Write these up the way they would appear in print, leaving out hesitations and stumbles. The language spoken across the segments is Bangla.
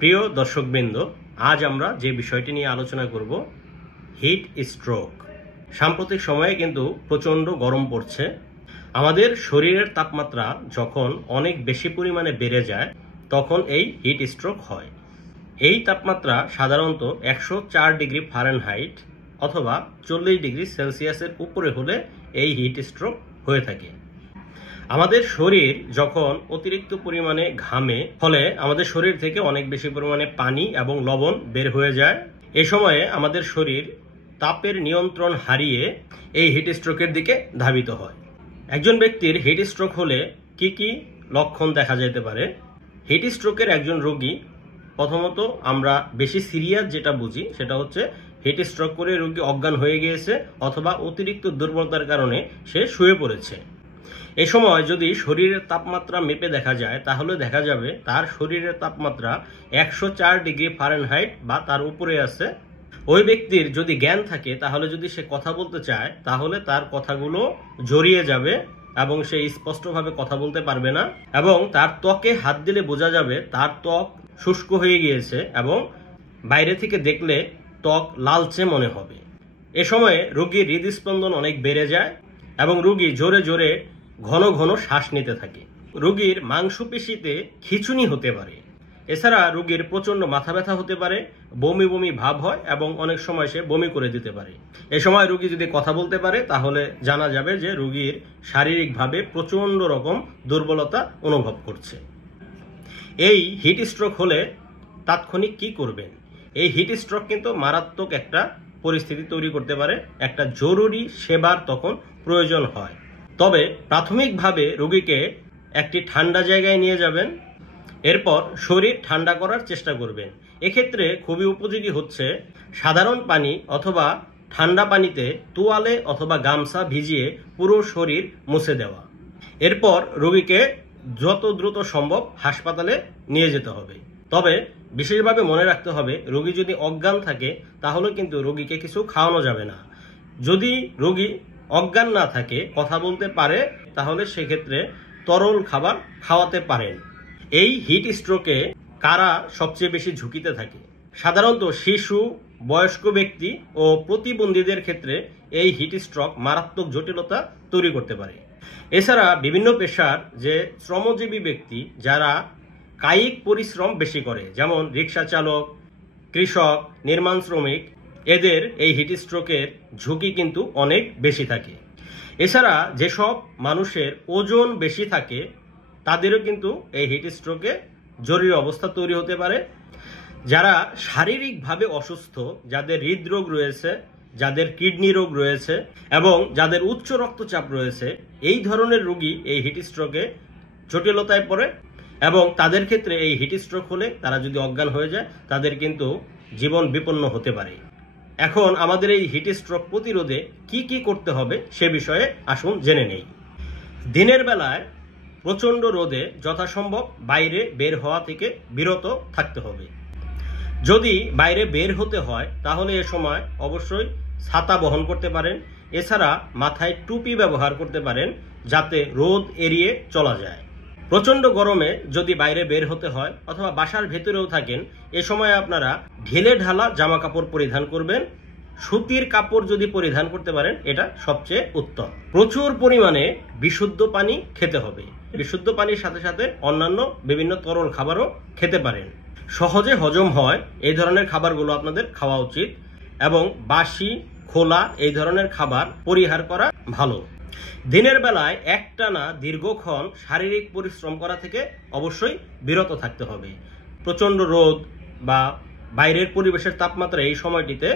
প্রিয় দর্শকবৃন্দ, আজ আমরা যে বিষয়টি নিয়ে আলোচনা করব হিট স্ট্রোক। সাম্প্রতিক সময়ে কিন্তু প্রচণ্ড গরম পড়ছে। আমাদের শরীরের তাপমাত্রা যখন অনেক বেশি পরিমাণে বেড়ে যায় তখন এই হিট স্ট্রোক হয়। এই তাপমাত্রা সাধারণত 104 ডিগ্রি ফারেনহাইট অথবা 40 ডিগ্রি সেলসিয়াসের উপরে হলে এই হিট স্ট্রোক হয়ে থাকে। আমাদের শরীর যখন অতিরিক্ত পরিমাণে ঘামে, ফলে আমাদের শরীর থেকে অনেক বেশি পরিমাণে পানি এবং লবণ বের হয়ে যায়। এ সময়ে আমাদের শরীর তাপের নিয়ন্ত্রণ হারিয়ে এই হিট স্ট্রোকের দিকে ধাবিত হয়। একজন ব্যক্তির হিট স্ট্রোক হলে কি কি লক্ষণ দেখা যেতে পারে? হিট স্ট্রোকের একজন রোগী, প্রথমত আমরা বেশি সিরিয়াস যেটা বুঝি সেটা হচ্ছে হিট স্ট্রোক করে রোগী অজ্ঞান হয়ে গিয়েছে অথবা অতিরিক্ত দুর্বলতার কারণে সে শুয়ে পড়েছে। এই সময় যদি শরীরের তাপমাত্রা মেপে দেখা যায় তাহলে দেখা যাবে তার শরীরের তাপমাত্রা 104 ডিগ্রি ফারেনহাইট বা তার উপরে আছে। ওই ব্যক্তির যদি জ্ঞান থাকে তাহলে যদি সে কথা বলতে চায় তাহলে তার কথাগুলো জড়িয়ে যাবে এবং সে স্পষ্টভাবে কথা বলতে পারবে না, এবং তার ত্বকে হাত দিলে বোঝা যাবে তার ত্বক শুষ্ক হয়ে গিয়েছে এবং বাইরে থেকে দেখলে ত্বক লালচে মনে হবে। এ সময়ে রোগীর হৃদস্পন্দন অনেক বেড়ে যায় এবং রোগী জোরে জোরে ঘন ঘন শ্বাস নিতে থাকে। রোগীর মাংসপেশিতে খিঁচুনি হতে পারে। এছাড়া রোগীর প্রচণ্ড মাথা ব্যথা হতে পারে, বমি বমি ভাব হয় এবং অনেক সময় সে বমি করে দিতে পারে। এ সময় রোগী যদি কথা বলতে পারে তাহলে জানা যাবে যে রোগীর শারীরিকভাবে প্রচণ্ড রকম দুর্বলতা অনুভব করছে। এই হিট স্ট্রোক হলে তাৎক্ষণিক কি করবেন? এই হিট স্ট্রোক কিন্তু মারাত্মক একটা পরিস্থিতি তৈরি করতে পারে। একটা জরুরি সেবার তখন প্রয়োজন হয়। তবে প্রাথমিকভাবে রোগীকে একটি ঠান্ডা জায়গায় নিয়ে যাবেন, এরপর শরীর ঠান্ডা করার চেষ্টা করবেন। এক্ষেত্রে খুবই উপযোগী হচ্ছে সাধারণ পানি অথবা ঠান্ডা পানিতে তোয়ালে অথবা গামছা ভিজিয়ে পুরো শরীর মুছে দেওয়া। এরপর রোগীকে যত দ্রুত সম্ভব হাসপাতালে নিয়ে যেতে হবে। তবে বিশেষভাবে মনে রাখতে হবে, রোগী যদি অজ্ঞান থাকে তাহলে কিন্তু রোগীকে কিছু খাওয়ানো যাবে না। যদি রোগী অজ্ঞান না থাকে, কথা বলতে পারে, তাহলে সেক্ষেত্রে তরল খাবার খাওয়াতে পারেন। এই হিট স্ট্রোকে কারা সবচেয়ে বেশি ঝুঁকিতে থাকে? সাধারণত শিশু, বয়স্ক ব্যক্তি ও প্রতিবন্ধীদের ক্ষেত্রে এই হিট স্ট্রোক মারাত্মক জটিলতা তৈরি করতে পারে। এছাড়া বিভিন্ন পেশার যে শ্রমজীবী ব্যক্তি যারা কায়িক পরিশ্রম বেশি করে, যেমন রিক্সা চালক, কৃষক, নির্মাণ শ্রমিক, এদের এই হিট স্ট্রোকের ঝুঁকি কিন্তু অনেক বেশি থাকে। এছাড়া যেসব মানুষের ওজন বেশি থাকে তাদেরও কিন্তু এই হিট স্ট্রোকে জরুরি অবস্থা তৈরি হতে পারে। যারা শারীরিকভাবে অসুস্থ, যাদের হৃদরোগ রয়েছে, যাদের কিডনি রোগ রয়েছে এবং যাদের উচ্চ রক্তচাপ রয়েছে, এই ধরনের রোগী এই হিট স্ট্রোকে জটিলতায় পড়ে এবং তাদের ক্ষেত্রে এই হিট স্ট্রোক হলে তারা যদি অজ্ঞান হয়ে যায় তাদের কিন্তু জীবন বিপন্ন হতে পারে। এখন আমাদের এই হিট স্ট্রোক প্রতিরোধে কি কি করতে হবে সে বিষয়ে আসুন জেনে নেই। দিনের বেলায় প্রচণ্ড রোদে যথাসম্ভব বাইরে বের হওয়া থেকে বিরত থাকতে হবে। যদি বাইরে বের হতে হয় তাহলে এ সময় অবশ্যই ছাতা বহন করতে পারেন। এছাড়া মাথায় টুপি ব্যবহার করতে পারেন যাতে রোদ এড়িয়ে চলা যায়। প্রচণ্ড গরমে যদি বাইরে বের হতে হয় অথবা বাসার ভেতরেও থাকেন, এ সময় আপনারা ঢিলে ঢালা জামা কাপড় পরিধান করবেন। সুতির কাপড় যদি পরিধান করতে পারেন এটা সবচেয়ে উত্তম। প্রচুর পরিমাণে বিশুদ্ধ পানি খেতে হবে। বিশুদ্ধ পানির সাথে সাথে অন্যান্য বিভিন্ন তরল খাবারও খেতে পারেন। সহজে হজম হয় এই ধরনের খাবারগুলো আপনাদের খাওয়া উচিত এবং বাসি, খোলা এই ধরনের খাবার পরিহার করা ভালো। দিনের বেলায় একটানা দীর্ঘক্ষণ শারীরিক পরিশ্রম করা থেকে অবশ্যই বিরত থাকতে হবে। প্রচণ্ড রোদ বা বাইরের পরিবেশের তাপমাত্রা এই সময়টিতে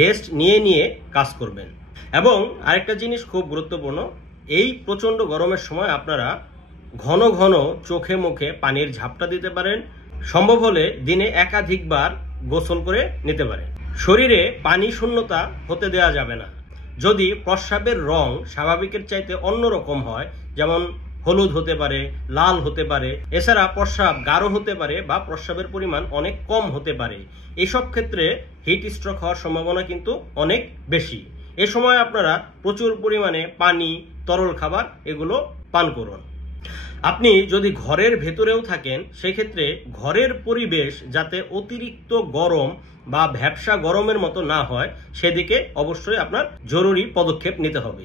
রেস্ট নিয়ে নিয়ে কাজ করবেন। এবং আরেকটা জিনিস খুব গুরুত্বপূর্ণ, এই প্রচণ্ড গরমের সময় আপনারা ঘন ঘন চোখে মুখে পানির ঝাপটা দিতে পারেন। সম্ভব হলে দিনে একাধিকবার গোসল করে নিতে পারেন। শরীরে পানি শূন্যতা হতে দেওয়া যাবে না। যদি প্রস্রাবের রং স্বাভাবিকের চাইতে অন্যরকম হয়, যেমন হলুদ হতে পারে, লাল হতে পারে, এছাড়া প্রস্রাব গাঢ় হতে পারে বা প্রস্রাবের পরিমাণ অনেক কম হতে পারে, এসব ক্ষেত্রে হিট স্ট্রোক হওয়ার সম্ভাবনা কিন্তু অনেক বেশি। এ সময় আপনারা প্রচুর পরিমাণে পানি, তরল খাবার এগুলো পান করুন। আপনি যদি ঘরের ভেতরেও থাকেন সেক্ষেত্রে ঘরের পরিবেশ যাতে অতিরিক্ত গরম বা ভ্যাপসা গরমের মতো না হয় সেদিকে অবশ্যই আপনার জরুরি পদক্ষেপ নিতে হবে।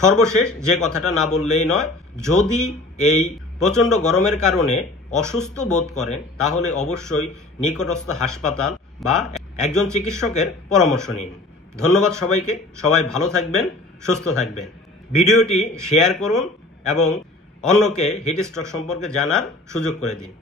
সর্বশেষ যে কথাটা না বললেই নয়, যদি এই প্রচণ্ড গরমের কারণে অসুস্থ বোধ করেন তাহলে অবশ্যই নিকটস্থ হাসপাতাল বা একজন চিকিৎসকের পরামর্শ নিন। ধন্যবাদ সবাইকে, সবাই ভালো থাকবেন, সুস্থ থাকবেন। ভিডিওটি শেয়ার করুন এবং অন্যকে হিট স্ট্রোক সম্পর্কে জানার সুযোগ করে দিন।